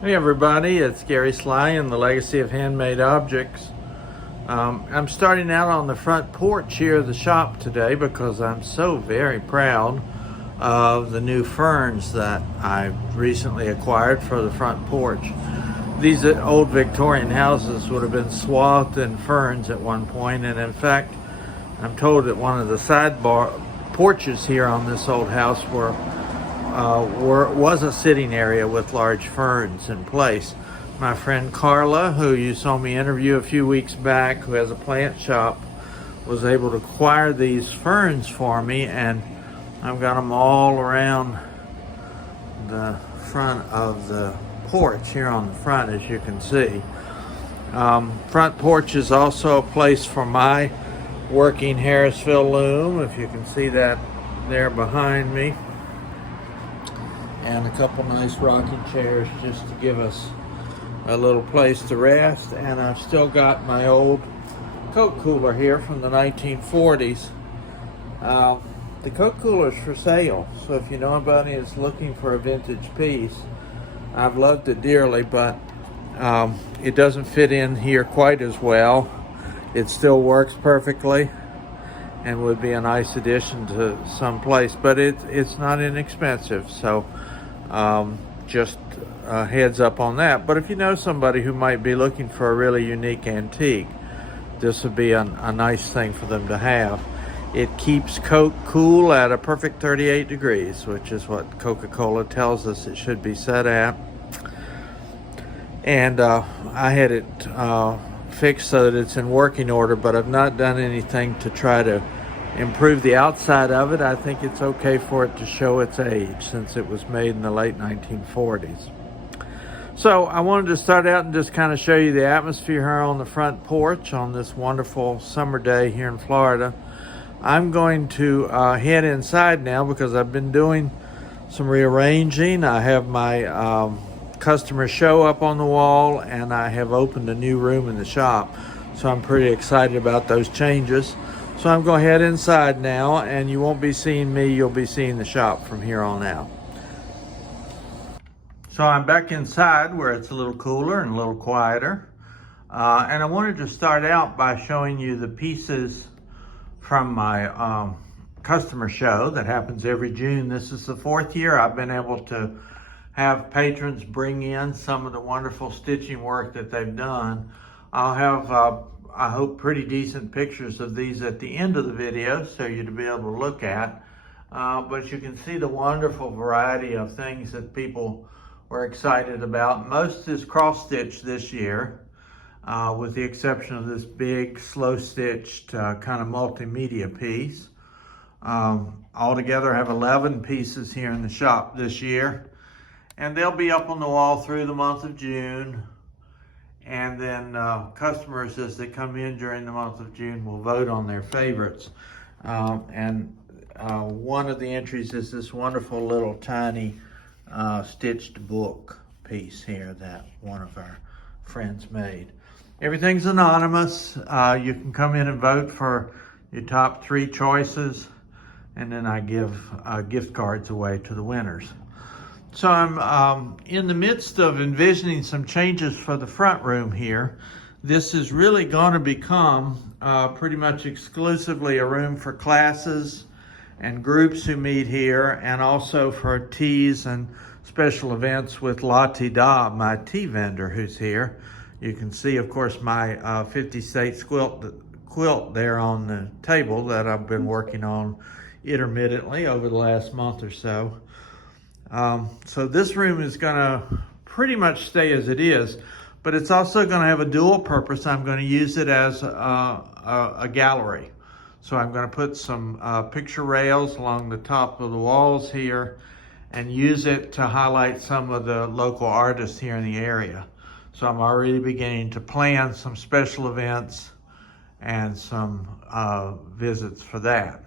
Hey everybody, it's Gary Sly and the Legacy of Handmade Objects. I'm starting out on the front porch here of the shop today because I'm so very proud of the new ferns that I recently acquired for the front porch. These old Victorian houses would have been swathed in ferns at one point, and in fact, I'm told that one of the porches here on this old house was a sitting area with large ferns in place. My friend Carla, who you saw me interview a few weeks back, who has a plant shop, was able to acquire these ferns for me, and I've got them all around the front of the porch here on the front, as you can see. Front porch is also a place for my working Harrisville loom, if you can see that there behind me, and a couple nice rocking chairs just to give us a little place to rest. And I've still got my old Coke cooler here from the 1940s. The Coke cooler is for sale, so if you know anybody is looking for a vintage piece, I've loved it dearly, but it doesn't fit in here quite as well. It still works perfectly and would be a nice addition to some place, but it's not inexpensive, so just a heads up on that. But if you know somebody who might be looking for a really unique antique, this would be a nice thing for them to have. It keeps Coke cool at a perfect 38 degrees, which is what Coca-Cola tells us it should be set at. And I had it fixed so that it's in working order, but I've not done anything to try to improve the outside of it. I think it's okay for it to show its age since it was made in the late 1940s. So I wanted to start out and just kind of show you the atmosphere here on the front porch on this wonderful summer day here in Florida. I'm going to head inside now because I've been doing some rearranging. I have my customer show up on the wall, and I have opened a new room in the shop. So I'm pretty excited about those changes. So I'm going to head inside now, and you won't be seeing me, you'll be seeing the shop from here on out. So I'm back inside where it's a little cooler and a little quieter. And I wanted to start out by showing you the pieces from my customer show that happens every June. This is the 4th year I've been able to have patrons bring in some of the wonderful stitching work that they've done. I'll have I hope pretty decent pictures of these at the end of the video so you to be able to look at. But you can see the wonderful variety of things that people were excited about. Most is cross stitched this year, with the exception of this big slow stitched kind of multimedia piece. Altogether I have 11 pieces here in the shop this year, and they'll be up on the wall through the month of June. And then customers, as they come in during the month of June, will vote on their favorites. And one of the entries is this wonderful little tiny stitched book piece here that one of our friends made. Everything's anonymous. You can come in and vote for your top 3 choices, and then I give gift cards away to the winners. So I'm in the midst of envisioning some changes for the front room here. This is really going to become pretty much exclusively a room for classes and groups who meet here, and also for teas and special events with La Ti Da, my tea vendor who's here. You can see, of course, my 50 States quilt there on the table that I've been working on intermittently over the last month or so. So this room is going to pretty much stay as it is, but it's also going to have a dual purpose. I'm going to use it as a gallery. So I'm going to put some picture rails along the top of the walls here and use it to highlight some of the local artists here in the area. So I'm already beginning to plan some special events and some visits for that.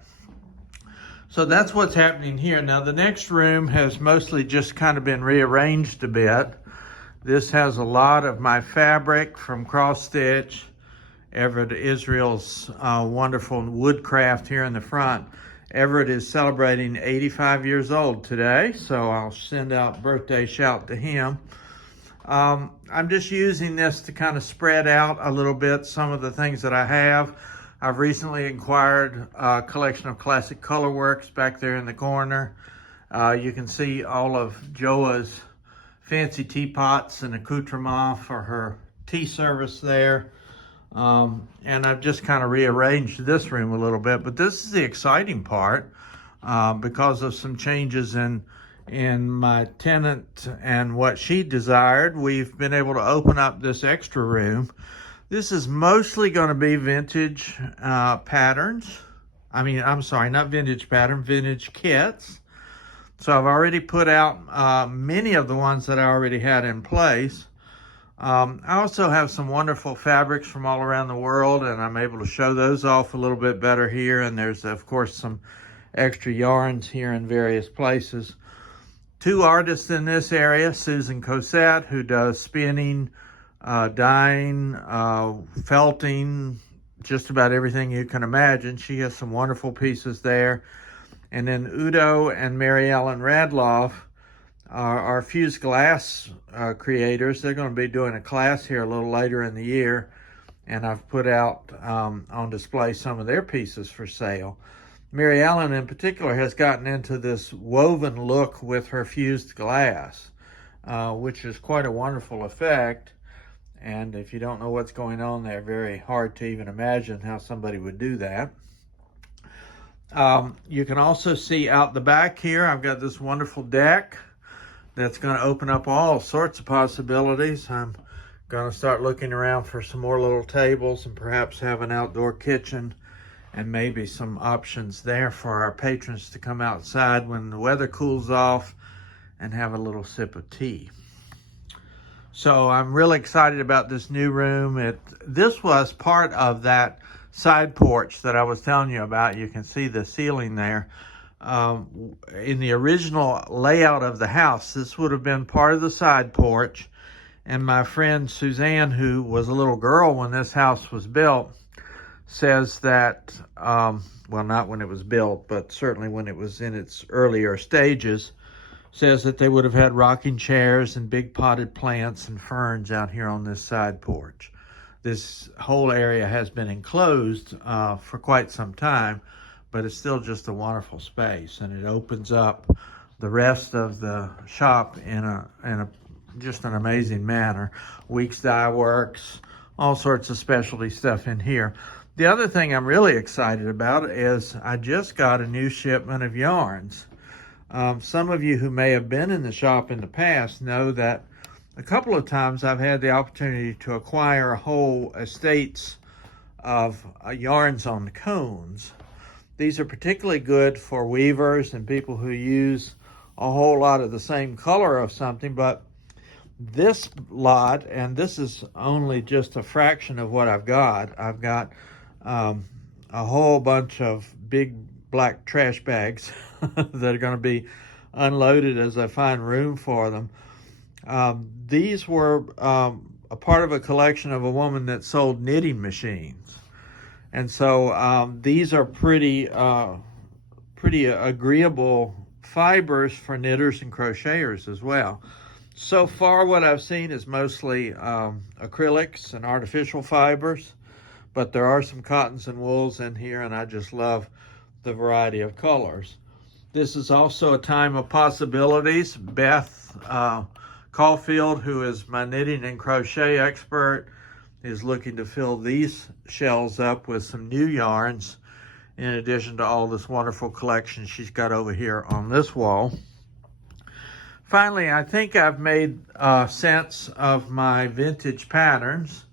So that's what's happening here. Now the next room has mostly just kind of been rearranged a bit. This has a lot of my fabric from cross stitch, Everett Israel's wonderful woodcraft here in the front. Everett is celebrating 85 years old today, so I'll send out birthday shout to him. I'm just using this to kind of spread out a little bit some of the things that I have. I've recently acquired a collection of classic color works back there in the corner. You can see all of Joa's fancy teapots and accoutrement for her tea service there. And I've just kind of rearranged this room a little bit, but this is the exciting part because of some changes in my tenant and what she desired. We've been able to open up this extra room. This is mostly going to be vintage patterns. I'm sorry, not vintage pattern, vintage kits. So I've already put out many of the ones that I already had in place. I also have some wonderful fabrics from all around the world, and I'm able to show those off a little bit better here. And there's, of course, some extra yarns here in various places. Two artists in this area, Susan Cosette, who does spinning, dyeing, felting, just about everything you can imagine. She has some wonderful pieces there. And then Udo and Mary Ellen Radloff are fused glass creators. They're going to be doing a class here a little later in the year, and I've put out on display some of their pieces for sale. Mary Ellen in particular has gotten into this woven look with her fused glass, which is quite a wonderful effect. And if you don't know what's going on there, very hard to even imagine how somebody would do that. You can also see out the back here, I've got this wonderful deck that's going to open up all sorts of possibilities. I'm going to start looking around for some more little tables and perhaps have an outdoor kitchen and maybe some options there for our patrons to come outside when the weather cools off and have a little sip of tea. So I'm really excited about this new room. This was part of that side porch that I was telling you about. You can see the ceiling there. In the original layout of the house, this would have been part of the side porch. And my friend Suzanne, who was a little girl when this house was built, says that, well, not when it was built, but certainly when it was in its earlier stages, says that they would have had rocking chairs and big potted plants and ferns out here on this side porch. This whole area has been enclosed for quite some time, but it's still just a wonderful space, and it opens up the rest of the shop in a just an amazing manner. Weeks Dye Works, all sorts of specialty stuff in here. The other thing I'm really excited about is I just got a new shipment of yarns. Some of you who may have been in the shop in the past know that a couple of times I've had the opportunity to acquire whole estates of yarns on cones. These are particularly good for weavers and people who use a whole lot of the same color of something, but this lot, and this is only just a fraction of what I've got a whole bunch of big black trash bags that are going to be unloaded as I find room for them. These were a part of a collection of a woman that sold knitting machines. And so these are pretty agreeable fibers for knitters and crocheters as well. So far what I've seen is mostly acrylics and artificial fibers, but there are some cottons and wools in here, and I just love the variety of colors. This is also a time of possibilities. Beth Caulfield, who is my knitting and crochet expert, is looking to fill these shelves up with some new yarns in addition to all this wonderful collection she's got over here on this wall. Finally, I think I've made sense of my vintage patterns.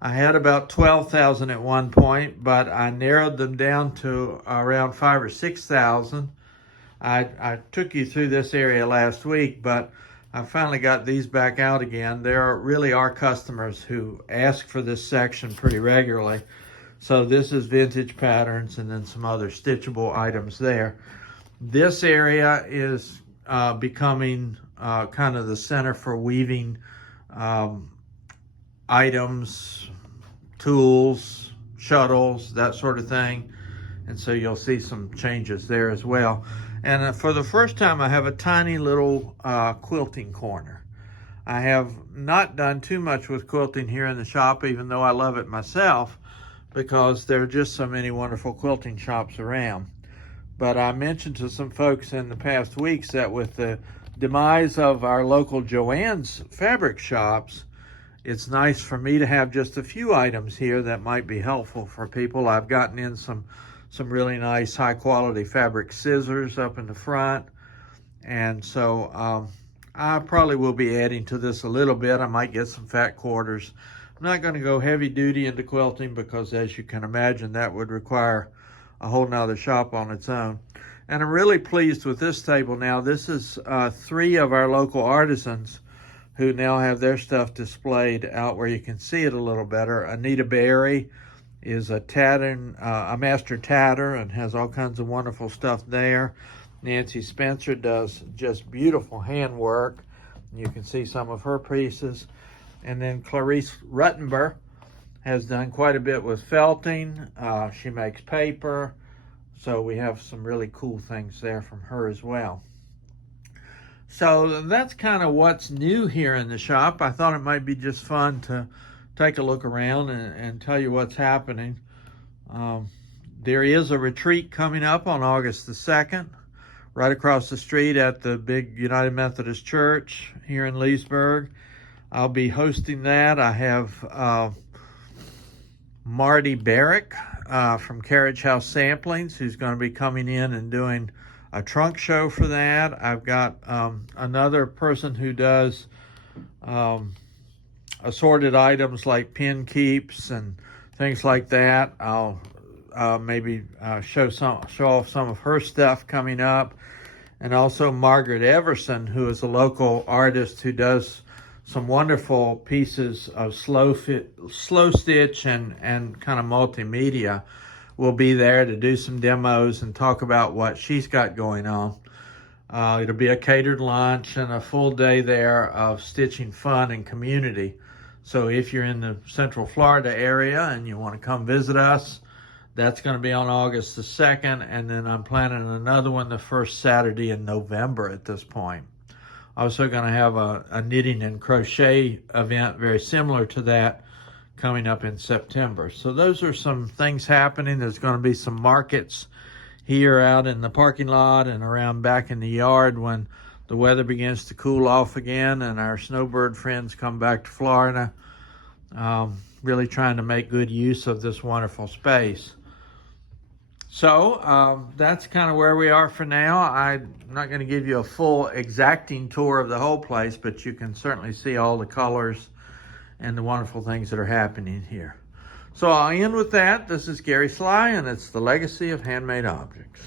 I had about 12,000 at one point, but I narrowed them down to around 5,000 or 6,000. I took you through this area last week, but I finally got these back out again. There really are customers who ask for this section pretty regularly. So this is vintage patterns and then some other stitchable items there. This area is becoming kind of the center for weaving items, tools, shuttles, that sort of thing. And so you'll see some changes there as well. And for the first time, I have a tiny little quilting corner. I have not done too much with quilting here in the shop, even though I love it myself, because there are just so many wonderful quilting shops around. But I mentioned to some folks in the past weeks that with the demise of our local Joann's fabric shops, it's nice for me to have just a few items here that might be helpful for people. I've gotten in some really nice high quality fabric scissors up in the front. And so I probably will be adding to this a little bit. I might get some fat quarters. I'm not going to go heavy duty into quilting because, as you can imagine, that would require a whole nother shop on its own. And I'm really pleased with this table now. This is 3 of our local artisans who now have their stuff displayed out where you can see it a little better. Anita Berry is a master tatter and has all kinds of wonderful stuff there. Nancy Spencer does just beautiful handwork. You can see some of her pieces. And then Clarice Ruttenber has done quite a bit with felting. She makes paper. So we have some really cool things there from her as well. So that's kind of what's new here in the shop. I thought it might be just fun to take a look around and tell you what's happening. There is a retreat coming up on August the 2nd, right across the street at the big United Methodist Church here in Leesburg. I'll be hosting that. I have Marty Barrick from Carriage House Samplings, who's going to be coming in and doing a trunk show for that. I've got another person who does assorted items like pin keeps and things like that. I'll maybe show off some of her stuff coming up. And also Margaret Everson, who is a local artist who does some wonderful pieces of slow stitch and kind of multimedia, will be there to do some demos and talk about what she's got going on. It'll be a catered lunch and a full day there of stitching fun and community. So if you're in the Central Florida area and you want to come visit us, that's going to be on August the 2nd. And then I'm planning another one the first Saturday in November at this point. Also going to have a knitting and crochet event very similar to that coming up in September. So those are some things happening. There's going to be some markets here out in the parking lot and around back in the yard when the weather begins to cool off again and our snowbird friends come back to Florida. Really trying to make good use of this wonderful space. So that's kind of where we are for now. I'm not going to give you a full exacting tour of the whole place, but you can certainly see all the colors and the wonderful things that are happening here. So I'll end with that. This is Gary Sly, and it's the Legacy of Handmade Objects.